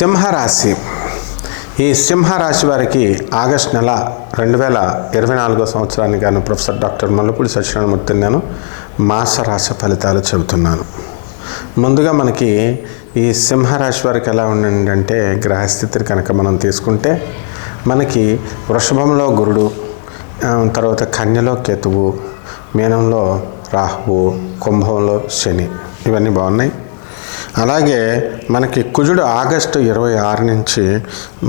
సింహరాశి. ఈ సింహరాశి వారికి ఆగస్టు నెల 2024 సంవత్సరానికి గాను ప్రొఫెసర్ డాక్టర్ మల్లపూడి సత్యనారాయణమూర్తి నేను మాస రాశి ఫలితాలు చెబుతున్నాను. ముందుగా మనకి ఈ సింహరాశి వారికి ఎలా ఉండంటే గ్రహస్థితిని కనుక మనం తీసుకుంటే మనకి వృషభంలో గురుడు, తర్వాత కన్యలో కేతువు, మీనంలో రాహువు, కుంభంలో శని, ఇవన్నీ బాగున్నాయి. అలాగే మనకి కుజుడు ఆగస్టు 26 నుంచి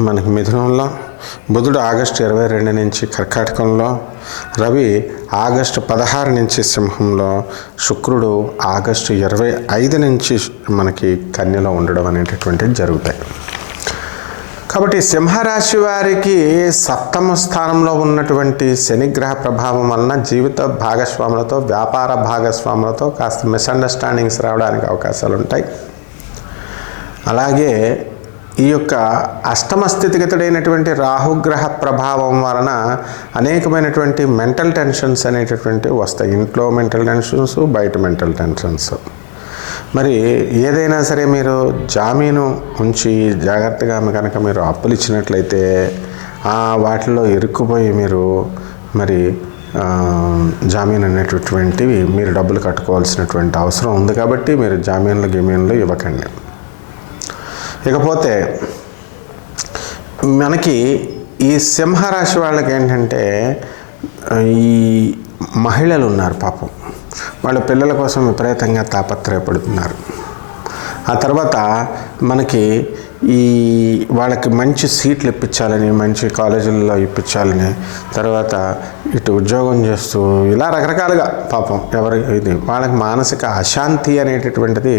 మనకి మిథునంలో, బుధుడు ఆగస్టు 22 నుంచి కర్కాటకంలో, రవి ఆగస్టు 16 నుంచి సింహంలో, శుక్రుడు ఆగస్టు 25 నుంచి మనకి కన్యలో ఉండడం అనేటటువంటివి జరుగుతాయి. కాబట్టి సింహరాశి వారికి సప్తమ స్థానంలో ఉన్నటువంటి శనిగ్రహ ప్రభావం వలన జీవిత భాగస్వాములతో, వ్యాపార భాగస్వాములతో కాస్త మిస్అండర్స్టాండింగ్స్ రావడానికి అవకాశాలు ఉంటాయి. అలాగే ఈ యొక్క అష్టమ స్థితిగతుడైనటువంటి రాహుగ్రహ ప్రభావం వలన అనేకమైనటువంటి మెంటల్ టెన్షన్స్ అనేటటువంటివి వస్తాయి. ఇంట్లో మెంటల్ టెన్షన్స్, బయట మెంటల్ టెన్షన్స్. మరి ఏదైనా సరే మీరు జామీను ఉంచి జాగ్రత్తగా కనుక మీరు అప్పులు ఇచ్చినట్లయితే వాటిలో ఇరుక్కుపోయి మీరు మరి జామీన్ అనేటటువంటివి మీరు డబ్బులు కట్టుకోవాల్సినటువంటి అవసరం ఉంది. కాబట్టి మీరు జామీన్లు ఇవ్వకండి. ఇకపోతే మనకి ఈ సింహరాశి వాళ్ళకి ఏంటంటే ఈ మహిళలు ఉన్నారు, పాపం వాళ్ళ పిల్లల కోసం విపరీతంగా తాపత్రయపడుతున్నారు. ఆ తర్వాత మనకి వాళ్ళకి మంచి సీట్లు ఇప్పించాలని, మంచి కాలేజీల్లో ఇప్పించాలని, తర్వాత ఇటు ఉద్యోగం చేస్తూ ఇలా రకరకాలుగా పాపం వాళ్ళకి మానసిక అశాంతి అనేటటువంటిది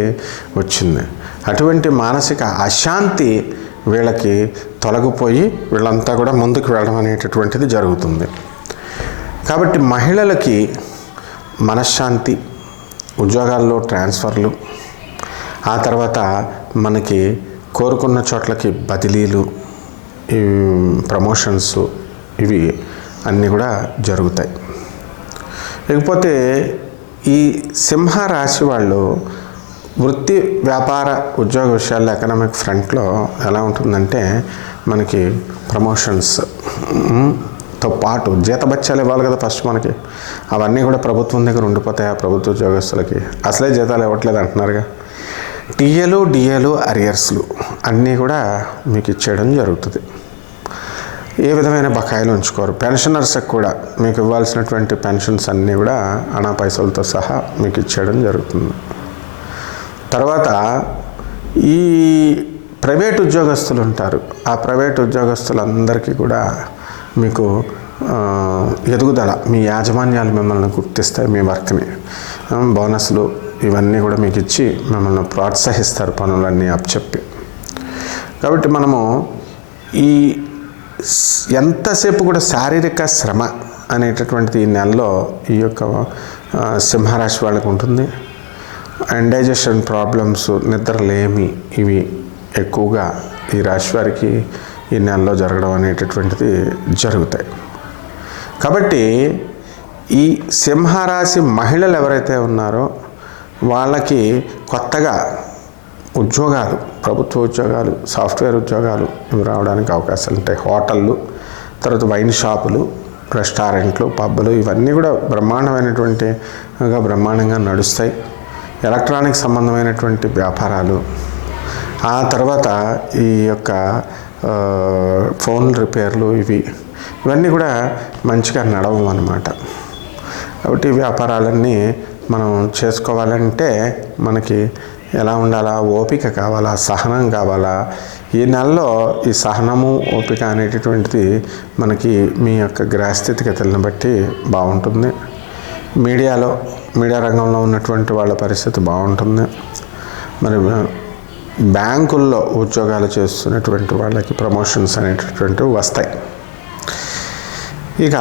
వచ్చింది. అటువంటి మానసిక అశాంతి వీళ్ళకి తొలగిపోయి వీళ్ళంతా కూడా ముందుకు వెళ్ళడం అనేటటువంటిది జరుగుతుంది. కాబట్టి మహిళలకి మనశ్శాంతి, ఉద్యోగాల్లో ట్రాన్స్ఫర్లు, ఆ తర్వాత మనకి కోరుకున్న చోట్లకి బదిలీలు, ప్రమోషన్స్, ఇవి అన్నీ కూడా జరుగుతాయి. లేకపోతే ఈ సింహరాశి వాళ్ళు వృత్తి, వ్యాపార, ఉద్యోగ విషయాల్లో ఎకనామిక్ ఫ్రంట్లో ఎలా ఉంటుందంటే మనకి ప్రమోషన్స్తో పాటు జీతభత్యాలు ఇవ్వాలి కదా ఫస్ట్ మనకి, అవన్నీ కూడా ప్రభుత్వం దగ్గర ఉండిపోతాయి. ఆ ప్రభుత్వ ఉద్యోగస్తులకి అసలే జీతాలు ఇవ్వట్లేదు అంటున్నారుగా. డిఏలు అరియర్స్లు అన్నీ కూడా మీకు ఇచ్చేయడం జరుగుతుంది. ఏ విధమైన బకాయిలు ఉంచుకోరు. పెన్షనర్స్కి కూడా మీకు ఇవ్వాల్సినటువంటి పెన్షన్స్ అన్నీ కూడా అనా పైసలతో సహా మీకు ఇచ్చేయడం జరుగుతుంది. తర్వాత ఈ ప్రైవేట్ ఉద్యోగస్తులు ఉంటారు. ఆ ప్రైవేట్ ఉద్యోగస్తులందరికీ కూడా మీకు ఎదుగుదల, మీ యాజమాన్యాలు మిమ్మల్ని గుర్తిస్తాయి, మీ వర్క్ని, బోనస్లు ఇవన్నీ కూడా మీకు ఇచ్చి మిమ్మల్ని ప్రోత్సహిస్తారు పనులన్నీ అప్పచెప్పి. కాబట్టి మనము ఎంతసేపు కూడా శారీరక శ్రమ అనేటటువంటిది ఈ నెలలో ఈ యొక్క సింహరాశి వాళ్ళకు ఉంటుంది. ఇండైజెషన్ ప్రాబ్లమ్స్, నిద్రలేమి, ఇవి ఎక్కువగా ఈ రాశి వారికి ఈ నెలలో జరగడం అనేటటువంటిది జరుగుతాయి. కాబట్టి ఈ సింహరాశి మహిళలు ఎవరైతే ఉన్నారో వాళ్ళకి కొత్తగా ఉద్యోగాలు, ప్రభుత్వ ఉద్యోగాలు, సాఫ్ట్వేర్ ఉద్యోగాలు ఇవి రావడానికి అవకాశాలు ఉంటాయి. హోటళ్ళు, తర్వాత వైన్ షాపులు, రెస్టారెంట్లు, పబ్బులు ఇవన్నీ కూడా బ్రహ్మాండంగా నడుస్తాయి. ఎలక్ట్రానిక్ సంబంధమైనటువంటి వ్యాపారాలు, ఆ తర్వాత ఈ యొక్క ఫోన్ రిపేర్లు, ఇవన్నీ కూడా మంచిగా నడవవు అన్నమాట. కాబట్టి ఈ వ్యాపారాలన్నీ మనం చేసుకోవాలంటే మనకి ఎలా ఉండాలా, ఓపిక కావాలా, సహనం కావాలా. ఈ నెలలో ఈ సహనము, ఓపిక అనేటటువంటిది మనకి మీ యొక్క గ్రహస్థితిగతులను బట్టి బాగుంటుంది. మీడియా రంగంలో ఉన్నటువంటి వాళ్ళ పరిస్థితి బాగుంటుంది. మరి బ్యాంకుల్లో ఉద్యోగాలు చేస్తున్నటువంటి వాళ్ళకి ప్రమోషన్స్ అనేటటువంటివి వస్తాయి. ఇక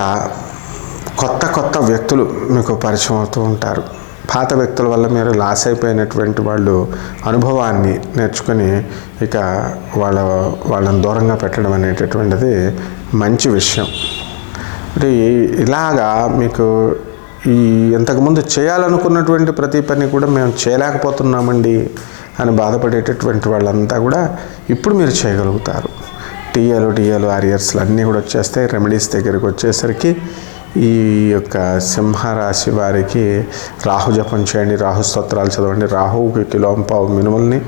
కొత్త వ్యక్తులు మీకు పరిచయం అవుతూ ఉంటారు. పాత వ్యక్తుల వల్ల మీరు లాస్ అయిపోయినటువంటి వాళ్ళు అనుభవాన్ని నేర్చుకొని ఇక వాళ్ళని దూరంగా పెట్టడం అనేటటువంటిది మంచి విషయం. అంటే ఇలాగా మీకు ఇంతకుముందు చేయాలనుకున్నటువంటి ప్రతి పని కూడా మేము చేయలేకపోతున్నామండి అని బాధపడేటటువంటి వాళ్ళంతా కూడా ఇప్పుడు మీరు చేయగలుగుతారు. టీఏలు ఆరియర్స్లు అన్నీ కూడా వచ్చేస్తాయి. రెమెడీస్ దగ్గరికి వచ్చేసరికి ఈ యొక్క సింహరాశి వారికి రాహు జపం చేయండి, రాహు స్తోత్రాలు చదవండి. రాహువుకి కిలోంపావు మినుముల్ని,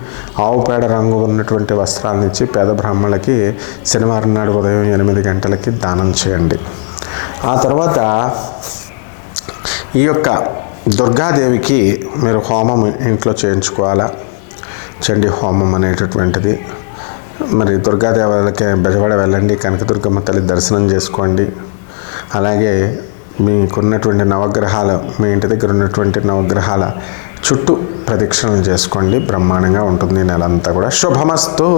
ఆవు పేడ రంగు ఉన్నటువంటి వస్త్రాలను ఇచ్చి పేద బ్రాహ్మణులకి శనివారం నాడు ఉదయం 8 గంటలకి దానం చేయండి. ఆ తర్వాత ఈ యొక్క దుర్గాదేవికి మీరు హోమం ఇంట్లో చేయించుకోవాలా, చండీ హోమం అనేటటువంటిది. మరి దుర్గాదేవాలకి బెజవాడ వెళ్ళండి, కనకదుర్గమ్మ తల్లి దర్శనం చేసుకోండి. అలాగే మీకున్నటువంటి నవగ్రహాలు, మీ ఇంటి దగ్గర ఉన్నటువంటి నవగ్రహాల చుట్టూ ప్రదక్షిణలు చేసుకోండి. బ్రహ్మాండంగా ఉంటుంది నెలంతా కూడా. శుభమస్తు.